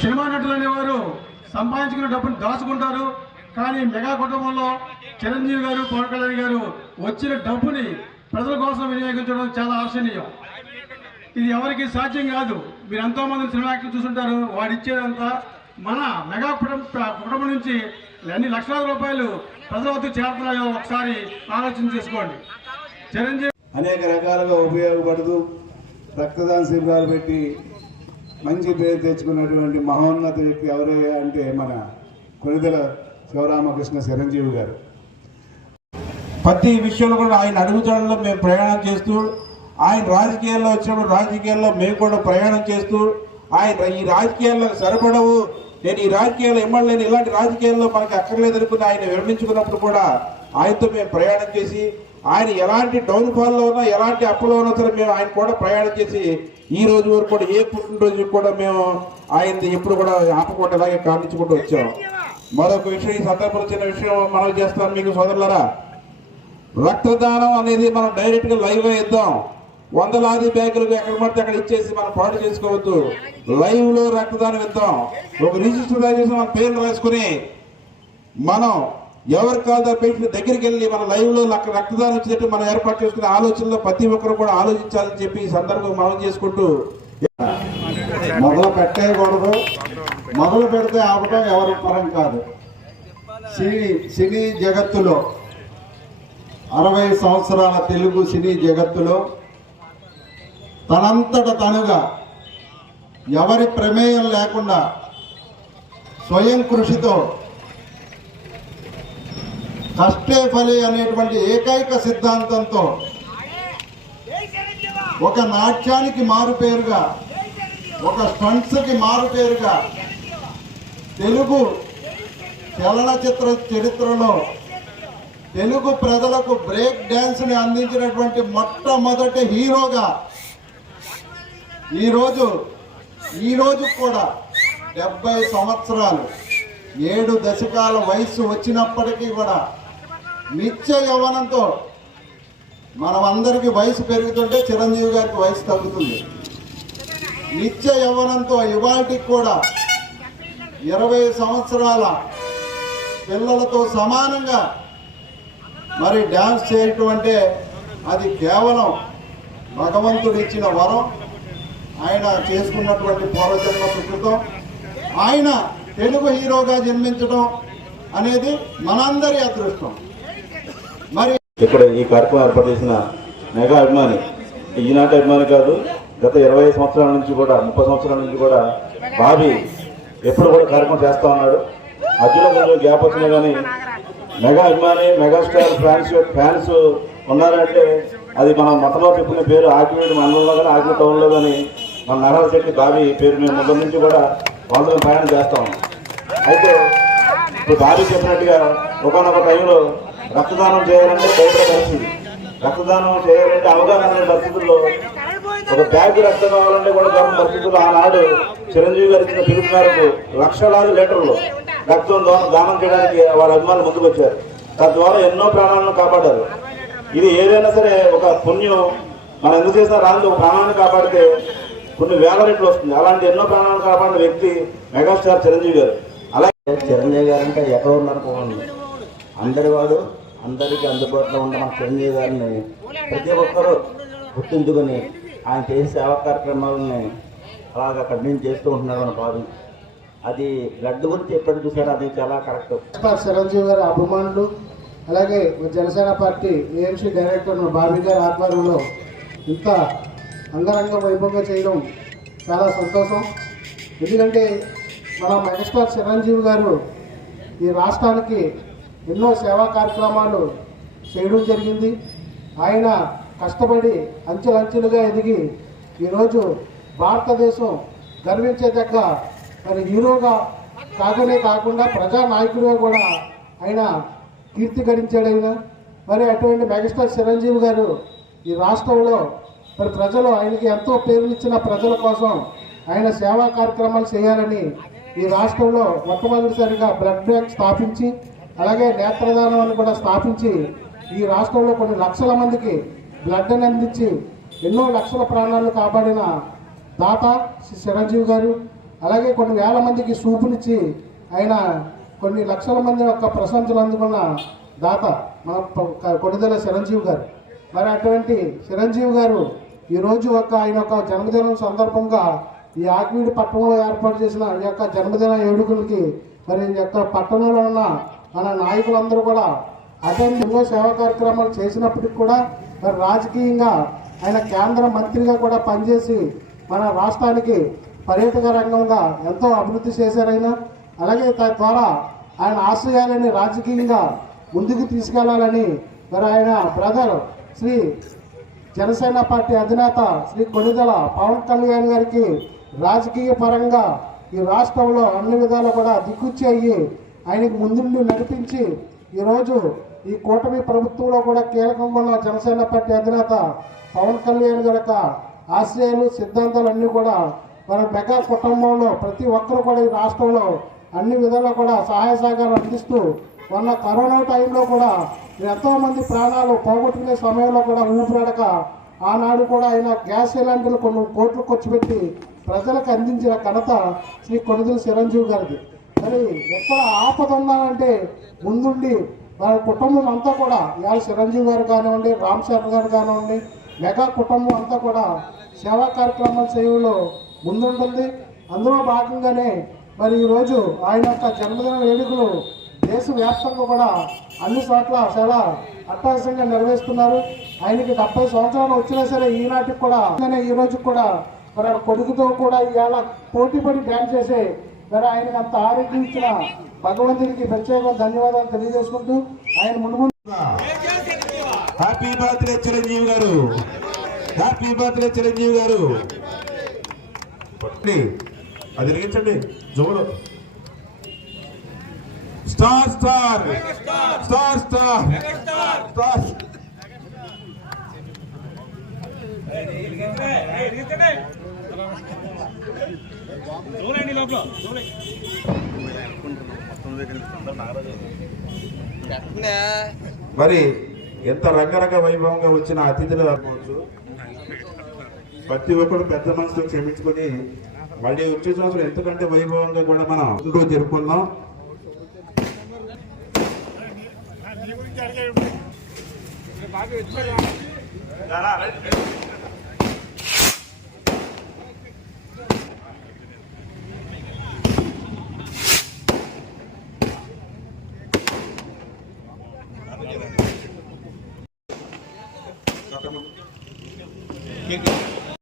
Cinema నటులు అనేవారు సంపాదించుకున్న డబ్బును దాచుకుంటారు. కానీ మెగా కుటుంబంలో చిరంజీవి గారు పవన్ కళ్యాణ్ గారు వచ్చిన డబ్బుని ప్రజల కోసం వినియోగించడం చాలా ఆశనీయం ఇది ఎవరికి సాధ్యం కాదు. మీరు ఎంతో మంది సినిమా యాక్టర్లు చూసుంటారు. వాడు ఇచ్చేదంతా మన మెగా కుటుంబ కుటుంబం నుంచి ఎన్ని లక్షలాది రూపాయలు ప్రజల వద్దకు చేరుతున్నాయో ఒకసారి ఆలోచన చేసుకోండి. చిరంజీవి అనేక రకాలుగా ఉపయోగపడుతూ రక్తదాన శిబిరాలు పెట్టి మంచి పేరు తెచ్చుకున్నటువంటి మహోన్నత వ్యక్తి ఎవరే అంటే మన కొనిదెల శివరామకృష్ణ చిరంజీవి గారు. ప్రతి విషయంలో కూడా ఆయన అడుగుజాడల్లో మేము ప్రయాణం చేస్తూ ఆయన రాజకీయాల్లో వచ్చినప్పుడు రాజకీయాల్లో మేము కూడా ప్రయాణం చేస్తూ ఆయన ఈ రాజకీయాల్లో సరిపడవు నేను ఈ రాజకీయాల్లో ఇమ్మలేని ఇలాంటి రాజకీయాల్లో మనకి అక్కర్లేదనుకుని ఆయన విరమించుకున్నప్పుడు కూడా ఆయనతో మేము ప్రయాణం చేసి ఆయన ఎలాంటి డౌన్ఫాల్లో ఉన్నా ఎలాంటి అప్పులో ఉన్నా సరే మేము ఆయన కూడా ప్రయాణం చేసి ఈ రోజు వరకు కూడా ఏ పుట్టినరోజు కూడా మేము ఆయన ఎప్పుడు కూడా ఆపకుండా ఇలాగే కానించుకుంటూ వచ్చాం. మరొక విషయం ఈ సందర్భంలో చిన్న విషయం మనం చేస్తాం మీకు సోదరులరా. రక్తదానం అనేది మనం డైరెక్ట్గా లైవ్గా ఇద్దాం. వందలాది బ్యాగులకు ఎక్కడ పడితే అక్కడ ఇచ్చేసి మనం పాటు చేసుకోవద్దు. లైవ్లో రక్తదానం ఇద్దాం. ఒక రిజిస్టర్ చేసి మన పేర్లు రాసుకుని మనం ఎవరి కాదు పేషెంట్ దగ్గరికి వెళ్ళి మన లైవ్లో అక్కడ రక్తదానం వచ్చినట్టు మనం ఏర్పాటు చేసుకునే ఆలోచనలో ప్రతి ఒక్కరు కూడా ఆలోచించాలని చెప్పి ఈ సందర్భం మనం చేసుకుంటూ మొదలు పెట్టేయకూడదు. మొదలు పెడితే ఆపటం ఎవరి పరం కాదు. సినీ సినీ జగత్తులో అరవై సంవత్సరాల తెలుగు సినీ జగత్తులో తనంతట తనుగా ఎవరి ప్రమేయం లేకుండా స్వయం కృషితో కష్టే ఫలి అనేటువంటి ఏకైక సిద్ధాంతంతో ఒక నాట్యానికి మారుపేరుగా ఒక స్టంట్స్కి మారుపేరుగా తెలుగు చలనచిత్ర చరిత్రలో తెలుగు ప్రజలకు బ్రేక్ డ్యాన్స్ని అందించినటువంటి మొట్టమొదటి హీరోగా ఈరోజు ఈరోజు కూడా డెబ్బై సంవత్సరాలు ఏడు దశకాల వయస్సు వచ్చినప్పటికీ కూడా నిత్య యవ్వనంతో మనమందరికీ వయసు పెరుగుతుంటే చిరంజీవి గారికి వయసు తగ్గుతుంది. నిత్య యవ్వనంతో ఇవాటికి కూడా ఇరవై సంవత్సరాల పిల్లలతో సమానంగా మరి డ్యాన్స్ చేయటం అంటే అది కేవలం భగవంతుడు ఇచ్చిన వరం. ఆయన చేసుకున్నటువంటి పూర్వజన్మ సుకృతం. ఆయన తెలుగు హీరోగా జన్మించడం అనేది మనందరి అదృష్టం. మరి ఇక్కడ ఈ కార్యక్రమం ఏర్పాటు చేసిన మెగా అభిమాని ఈనాటి అభిమాని కాదు గత ఇరవై సంవత్సరాల నుంచి కూడా ముప్పై సంవత్సరాల నుంచి కూడా బాబీ ఎప్పుడు కూడా కార్యక్రమం చేస్తా ఉన్నాడు. మధ్యలో కొంచెం గ్యాప్ వచ్చినా కానీ మెగా అభిమాని మెగాస్టార్ ఫ్యాన్స్ ఫ్యాన్స్ ఉన్నారంటే అది మన మతంలో చెప్పుకునే పేరు ఆకివీడు మండలంలో కానీ ఆకివే టౌన్లో కానీ మన నరాల శెట్టి బాబీ పేరు మేము ముందు నుంచి కూడా వాళ్ళతో ప్రయాణం చేస్తాం అయితే ఇప్పుడు బాబీ చెప్పినట్టుగా ఒకనొక టైంలో రక్తదానం చేయాలంటే భయపడే పరిస్థితి. రక్తదానం చేయాలంటే అవగాహన లేని పరిస్థితుల్లో ఒక బ్యాగ్ రక్తం కావాలంటే కూడా గర్భ పరిస్థితుల్లో ఆనాడు చిరంజీవి గారు ఇచ్చిన పిలుపు మేరకు లక్షలాది లీటర్లు రక్తం దానం చేయడానికి వారి అభిమానులు ముందుకు వచ్చారు. తద్వారా ఎన్నో ప్రాణాలను కాపాడారు. ఇది ఏదైనా సరే ఒక పుణ్యం. మనం ఎందుకు చేసినా రాదు. ఒక ప్రాణాన్ని కాపాడితే కొన్ని వేల రెట్లు వస్తుంది. అలాంటి ఎన్నో ప్రాణాలను కాపాడిన వ్యక్తి మెగాస్టార్ చిరంజీవి గారు. అలాగే చిరంజీవి గారు అంటే ఎక్కడ ఉన్నారు అందరి వాడు అందరికీ అందుబాటులో ఉన్న మన చిరంజీవి గారిని ప్రతి ఒక్కరూ గుర్తించుకొని ఆయన చేసే సేవా కార్యక్రమాలని అలాగా కంటిన్యూ చేస్తూ ఉంటున్నారు మన భావి. అది బ్లడ్ గురించి ఎప్పటి చూసారో అది చాలా కరెక్ట్. చిరంజీవి గారి అభిమానులు అలాగే Janasena party AMC director Bobby గారి ఆధ్వర్యంలో ఇంత అంగరంగ వైభవంగా చేయడం చాలా సంతోషం. ఎందుకంటే మన మెగాస్టార్ చిరంజీవి గారు ఈ రాష్ట్రానికి ఎన్నో సేవా కార్యక్రమాలు చేయడం జరిగింది. ఆయన కష్టపడి అంచెలంచెలుగా ఎదిగి ఈరోజు భారతదేశం గర్వించేదగ్గ మరి హీరోగా కాకనే కాకుండా ప్రజానాయకుడిగా కూడా ఆయన కీర్తి గడించాడు ఆయన. మరి అటువంటి మెగాస్టార్ చిరంజీవి గారు ఈ రాష్ట్రంలో మరి ప్రజలు ఆయనకి ఎంతో పేరునిచ్చిన ప్రజల కోసం ఆయన సేవా కార్యక్రమాలు చేయాలని ఈ రాష్ట్రంలో మొట్టమొదటిసారిగా బ్లడ్ బ్యాంక్ స్థాపించి అలాగే నేత్రదానం అని కూడా స్థాపించి ఈ రాష్ట్రంలో కొన్ని లక్షల మందికి బ్లడ్ అందించి ఎన్నో లక్షల ప్రాణాలు కాపాడిన దాత శ్రీ చిరంజీవి గారు. అలాగే కొన్ని వేల మందికి సూపునిచ్చి ఆయన కొన్ని లక్షల మంది యొక్క ప్రశంసలు అందుకున్న దాత మన కొడిదెల చిరంజీవి గారు. మరి అటువంటి చిరంజీవి గారు ఈరోజు ఒక ఆయన యొక్క జన్మదినం సందర్భంగా ఈ ఆకివీడి పట్టణంలో ఏర్పాటు చేసిన ఈ యొక్క జన్మదిన ఏడుకులకి మరి ఈ యొక్క పట్టణంలో ఉన్న మన నాయకులందరూ కూడా అటెండ్ ఎన్నో సేవా కార్యక్రమాలు చేసినప్పటికి కూడా మరి రాజకీయంగా ఆయన కేంద్ర మంత్రిగా కూడా పనిచేసి మన రాష్ట్రానికి పర్యాటక రంగంగా ఎంతో అభివృద్ధి చేశారైనా అలాగే తద్వారా ఆయన ఆశయాలని రాజకీయంగా ముందుకు తీసుకెళ్ళాలని మరి ఆయన బ్రదర్ శ్రీ జనసేన పార్టీ అధినేత శ్రీ కొనిదల పవన్ కళ్యాణ్ గారికి రాజకీయ పరంగా ఈ రాష్ట్రంలో అన్ని విధాలు కూడా దిక్కుచ్చి అయ్యి ఆయనకు ముందుండి నడిపించి ఈరోజు ఈ కూటమి ప్రభుత్వంలో కూడా కీలకంగా ఉన్న జనసేన పార్టీ అధినేత పవన్ కళ్యాణ్ గడక ఆశయాలు సిద్ధాంతాలు అన్నీ కూడా మన మెగా కుటుంబంలో ప్రతి ఒక్కరు కూడా ఈ రాష్ట్రంలో అన్ని విధాలా కూడా సహాయ సహకారం అందిస్తూ మొన్న కరోనా టైంలో కూడా ఎంతోమంది ప్రాణాలు పోగొట్టుకునే సమయంలో కూడా ఊపిరాడక ఆనాడు కూడా ఆయన గ్యాస్ సిలిండర్లు కొన్ని కోట్లు ఖర్చు పెట్టి ప్రజలకు అందించిన ఘనత శ్రీ కొడుదల చిరంజీవి గారిది. మరి ఎక్కడ ఆపద ఉన్నానంటే ముందుండి వాళ్ళ కుటుంబం అంతా కూడా ఇవాళ చిరంజీవి గారు కానివ్వండి రామ్ చరణ్ గారు కానివ్వండి మెగా కుటుంబం అంతా కూడా సేవా కార్యక్రమాలు చేయడంలో ముందుంటుంది. అందులో భాగంగానే మరి ఈరోజు ఆయన యొక్క జన్మదిన వేడుకలు దేశవ్యాప్తంగా కూడా అన్ని చోట్ల చాలా అట్టహాసంగా నిర్వహిస్తున్నారు. ఆయనకి డెబ్బై సంవత్సరాలు వచ్చినా సరే ఈనాటికి కూడా ఈ రోజు కూడా మరి కొడుకుతో కూడా ఇవాళ పోటీ పడి డ్యాన్స్ చేసే మరి ఆయనకు అంత ఆరోగ్యం ఇచ్చిన భగవంతుడికి ప్రత్యేక ధన్యవాదాలు తెలియజేసుకుంటూ ఆయన ముందు హ్యాపీ బర్త్డే చిరంజీవి గారు. హ్యాపీ బర్త్డే చిరంజీవి గారు. అది వెలిగించండి. జోడు star star star star star మరి ఎంత రంగరంగ వైభవంగా వచ్చిన అతిథులు అనుకోవచ్చు ప్రతి ఒక్కరు పెద్ద మనసుతో క్షమించుకొని మళ్ళీ వచ్చే సంవత్సరం ఎంతకంటే వైభవంగా కూడా మనం ఇంట్లో జరుపుకుందాం. బాగా